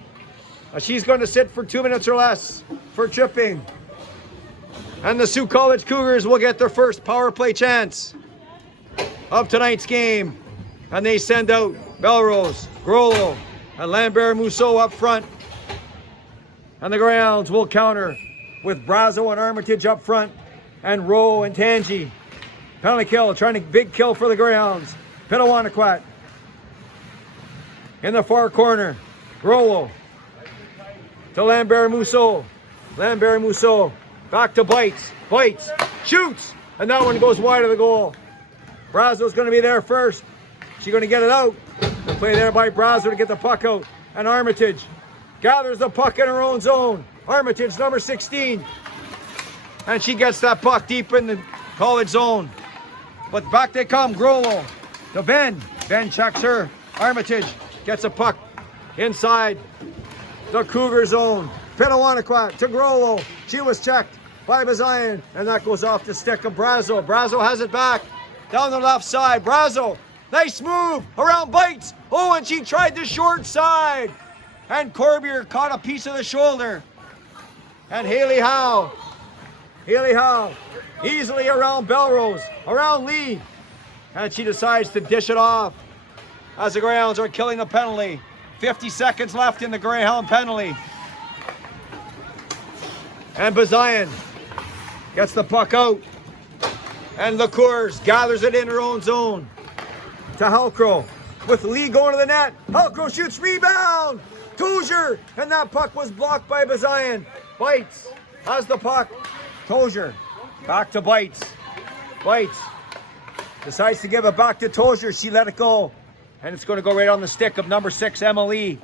She's going to sit for 2 minutes or less for tripping. And the Sault College Cougars will get their first power play chance of tonight's game. And they send out Belrose, Grollo, and Lambert-Mousseau up front. And the Greyhounds will counter with Brazo and Armitage up front, and Rowe and Tangi. Penalty kill, trying to big kill for the Greyhounds. Pitawanakwat. In the far corner, Grollo to Lambert-Mousseau. Lambert-Mousseau back to Bites. Bites, shoots, and that one goes wide of the goal. Brazo's going to be there first. She's going to get it out. The play there by Brazo to get the puck out. And Armitage gathers the puck in her own zone. Armitage, number 16. And she gets that puck deep in the college zone. But back they come, Grollo to Ben. Ben checks her. Armitage gets a puck inside the Cougar zone. Pitawanakwat to Grollo. She was checked by Bazayan. And that goes off the stick of Brazo. Brazo has it back down the left side. Brazo, nice move around Bites. Oh, and she tried the short side. And Corbier caught a piece of the shoulder. And Haley Howe easily around Belrose, around Lee. And she decides to dish it off as the Greyhounds are killing the penalty. 50 seconds left in the Greyhound penalty. And Bazayan gets the puck out. And LaCours gathers it in her own zone to Halcrow. With Lee going to the net. Halcrow shoots, rebound. Tozier, and that puck was blocked by Bazayan. Bites has the puck. Tozier back to Bites. Bites decides to give it back to Tozier. She let it go. And it's going to go right on the stick of number 6, Emily.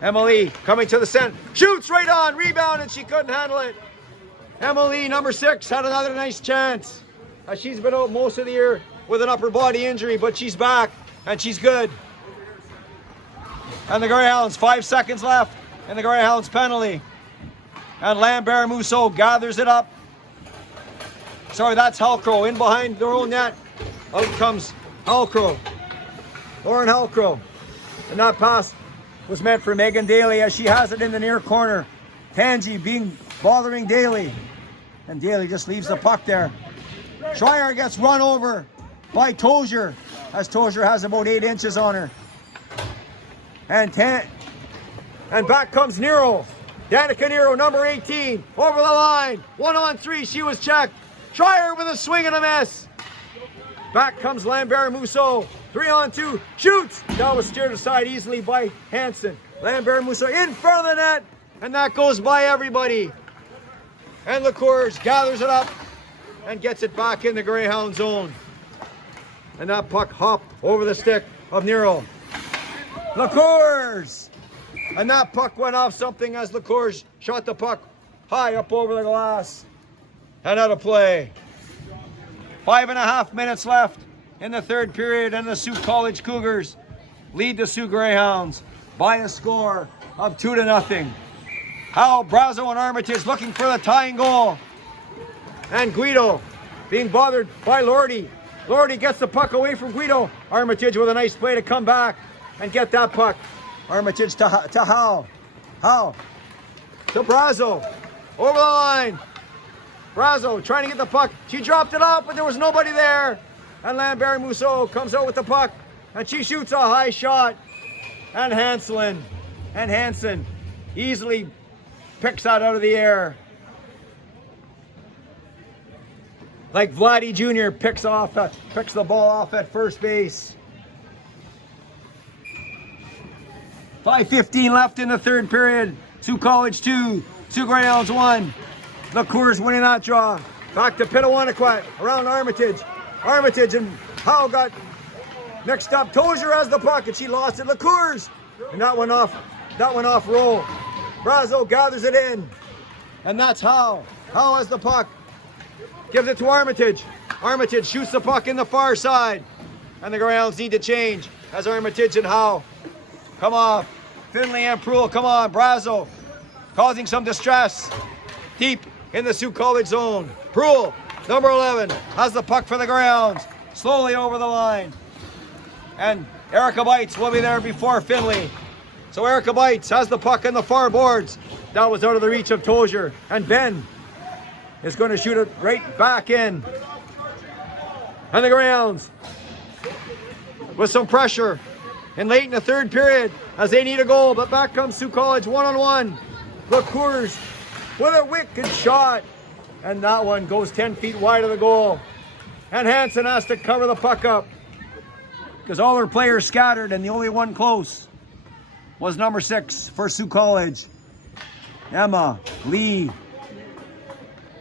Emily coming to the center. Shoots right on. Rebound, and she couldn't handle it. Emily, number 6, had another nice chance. She's been out most of the year with an upper body injury, but she's back, and she's good. And the Greyhounds, 5 seconds left in the Greyhounds penalty. And Lambert-Mousseau gathers it up. Sorry, that's Halcrow in behind their own net. Out comes Halcrow. Lauren Halcrow. And that pass was meant for Megan Daly as she has it in the near corner. Tangi bothering Daly. And Daly just leaves the puck there. Schreier gets run over by Tozier as Tozier has about 8 inches on her. And back comes Nero. Danica Nero, number 18, over the line. 1-on-3, she was checked. Schreier with a swing and a miss. Back comes Lambert-Mousseau. 3-on-2, shoots. That was steered aside easily by Hansen. Lambert-Mousseau in front of the net, and that goes by everybody. And LaCours gathers it up and gets it back in the Greyhound zone. And that puck hopped over the stick of Nero. LaCours! And that puck went off something as LaCours shot the puck high up over the glass. And out of play. 5.5 minutes left in the third period, and the Sault College Cougars lead the Soo Greyhounds by a score of 2-0. Howe, Brazo, and Armitage looking for the tying goal. And Guido being bothered by Lordy. Lordy gets the puck away from Guido. Armitage with a nice play to come back and get that puck. Armitage to Howe. Howe to Brazo. Over the line. Brazo trying to get the puck. She dropped it off, but there was nobody there. And Lambert-Mousseau comes out with the puck. And she shoots a high shot. And Hansen easily picks that out of the air. Like Vladdy Jr. picks the ball off at first base. 5:15 left in the third period. Sault College 2, Soo Greyhounds 1. LaCours winning that draw. Back to Pittawanaquet, around Armitage. Armitage and Howe got mixed up. Tozier has the puck and she lost it. Cougars. And that went off roll. Brazo gathers it in. And that's Howe. Howe has the puck. Gives it to Armitage. Armitage shoots the puck in the far side. And the Greyhounds need to change as Armitage and Howe come off. Finley and Proulx, come on. Brazo causing some distress deep in the Sault College zone. Proulx, number 11, has the puck for the Greyhounds. Slowly over the line. And Erica Bites will be there before Finley. So Erica Bites has the puck in the far boards. That was out of the reach of Tozier. And Ben is going to shoot it right back in. And the Greyhounds with some pressure and late in the third period as they need a goal. But back comes Sault College one-on-one. The Cougars with a wicked shot. And that one goes 10 feet wide of the goal. And Hansen has to cover the puck up because all their players scattered and the only one close was number 6 for Sault College, Emma Lee.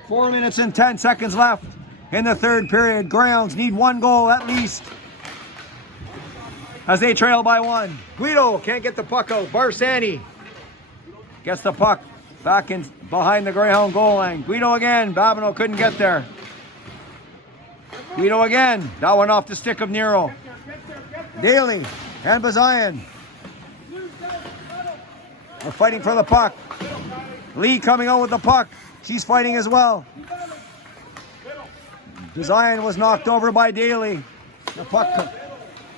4 minutes and 10 seconds left in the third period. Greyhounds need one goal at least as they trail by 1. Guido can't get the puck out. Barsani gets the puck back in behind the Greyhound goal line. Guido again. Babineau couldn't get there. Guido again. That one off the stick of Nero. Daly and Bazayan are fighting for the puck. Lee coming out with the puck. She's fighting as well. Bazayan was knocked over by Daly. The puck.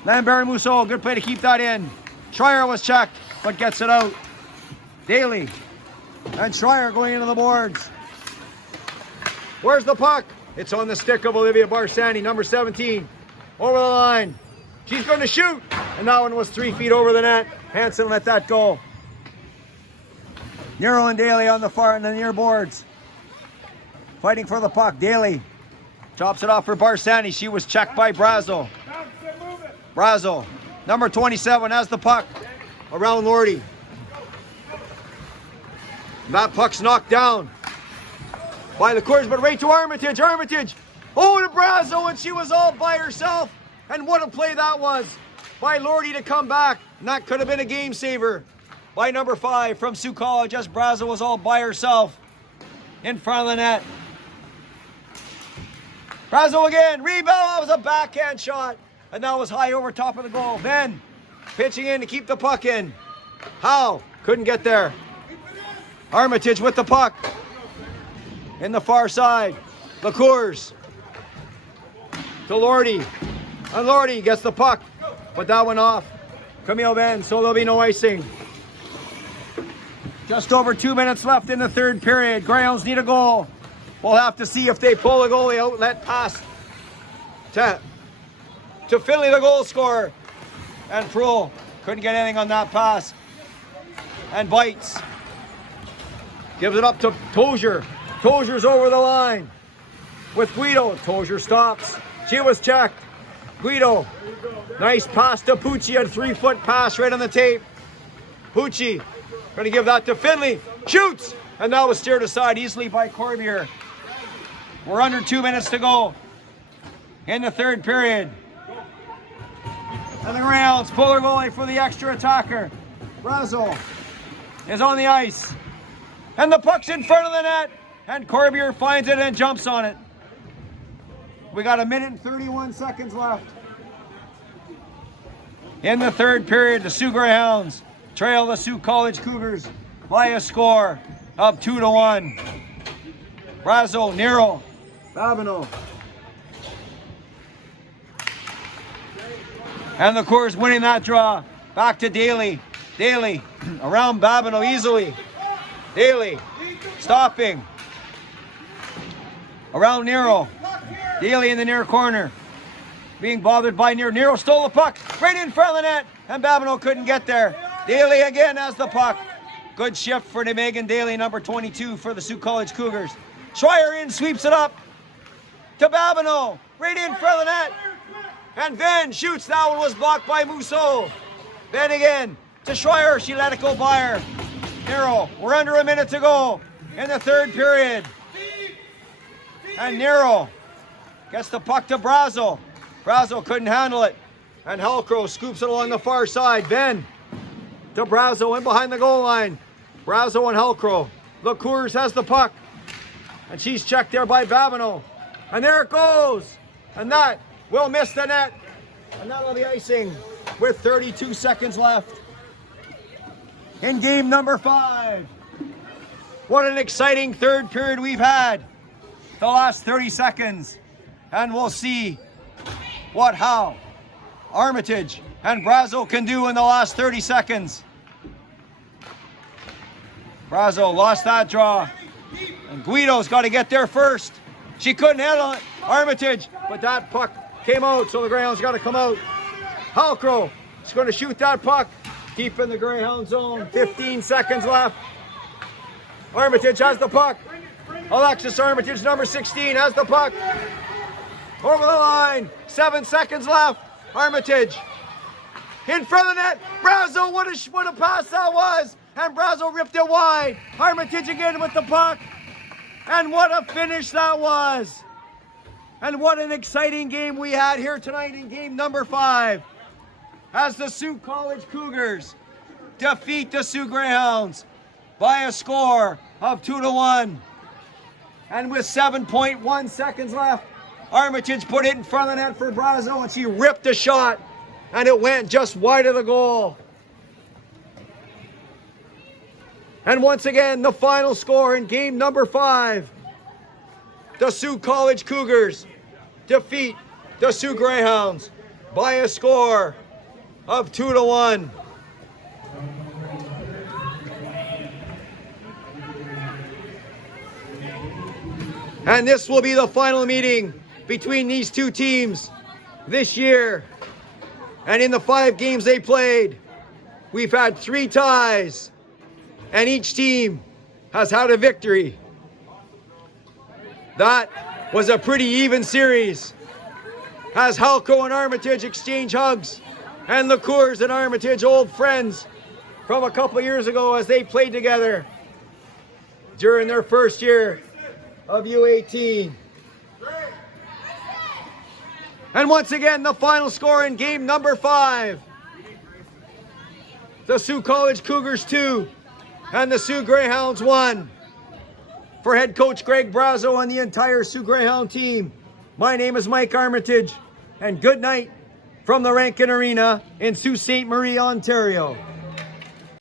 Lambert Mousseau, good play to keep that in. Schreier was checked, but gets it out. Daly and Schreier going into the boards. Where's the puck? It's on the stick of Olivia Barsani, number 17. Over the line. She's going to shoot. And that one was 3 feet over the net. Hansen let that go. Nero and Daly on the far and the near boards. Fighting for the puck. Daly chops it off for Barsani. She was checked by Brazo. Brazo, number 27, has the puck around Lordy. That puck's knocked down by the Cougars, but right to Armitage. Armitage, oh, to Brazo, and she was all by herself. And what a play that was by Lordy to come back. And that could have been a game saver by number 5 from Sault College, as Brazo was all by herself in front of the net. Brazo again, rebound, that was a backhand shot. And that was high over top of the goal. Ben pitching in to keep the puck in. Howe couldn't get there. Armitage with the puck in the far side. The Cougars to Lordy. And Lordy gets the puck, but that went off Camille Ben, so there'll be no icing. Just over 2 minutes left in the third period. Greyhounds need a goal. We'll have to see if they pull a goalie outlet pass to Finley, the goal scorer. And Proulx couldn't get anything on that pass. And Bites gives it up to Tozier. Tozier's over the line with Guido. Tozier stops. She was checked. Guido, nice pass to Pucci, a 3-foot pass right on the tape. Pucci, going to give that to Finley. Shoots! And that was steered aside easily by Corbier. We're under 2 minutes to go in the third period. And the Greyhounds pull their goalie for the extra attacker. Brazo is on the ice. And the puck's in front of the net. And Corbier finds it and jumps on it. We got 1 minute and 31 seconds left in the third period. The Soo Greyhounds trail the Sault College Cougars by a score of 2-1. Brazo, Nero, Babineau. And the Cougars winning that draw. Back to Daly. Daly around Babineau easily. Daly stopping. Around Nero. Daly in the near corner. Being bothered by Nero. Nero stole the puck right in front of the net. And Babineau couldn't get there. Daly again has the puck. Good shift for Megan Daly, number 22 for the Sault College Cougars. Schreier in, sweeps it up to Babineau. Right in front of the net. And Ben shoots. That one was blocked by Mousseau. Ben again to Schreier. She let it go by her. Nero, we're under 1 minute to go in the third period. And Nero gets the puck to Brazo. Brazo couldn't handle it. And Halcrow scoops it along the far side. Ben to Brazo in behind the goal line. Brazo and Halcrow. The Cougars has the puck. And she's checked there by Babineau. And there it goes. And that will miss the net. And that'll be icing with 32 seconds left in game number 5. What an exciting third period we've had. The last 30 seconds. And we'll see how Armitage and Brazo can do in the last 30 seconds. Brazo lost that draw. And Guido's got to get there first. She couldn't handle it. Armitage, but that puck came out, so the Greyhounds got to come out. Halcrow is going to shoot that puck deep in the Greyhound zone. 15 seconds left. Armitage has the puck. Alexis Armitage, number 16, has the puck. Over the line. 7 seconds left. Armitage in front of the net. Brazo, what a pass that was. And Brazo ripped it wide. Armitage again with the puck. And what a finish that was. And what an exciting game we had here tonight in game number 5. As the Sault College Cougars defeat the Soo Greyhounds by a score of 2-1. And with 7.1 seconds left, Armitage put it in front of the net for Brazo, and she ripped a shot, and it went just wide of the goal. And once again, the final score in game number 5. The Sault College Cougars defeat the Soo Greyhounds by a score of 2-1. And this will be the final meeting between these two teams this year. And in the 5 games they played, we've had 3 ties, and each team has had a victory. That was a pretty even series, as Halcrow and Armitage exchange hugs, and the Cougars and Armitage, old friends from a couple years ago as they played together during their first year of U18. And once again, the final score in game number 5. The Sault College Cougars 2 and the Soo Greyhounds 1. For head coach Greg Brazo and the entire Soo Greyhound team, my name is Mike Armitage, and good night from the Rankin Arena in Sault Ste. Marie, Ontario.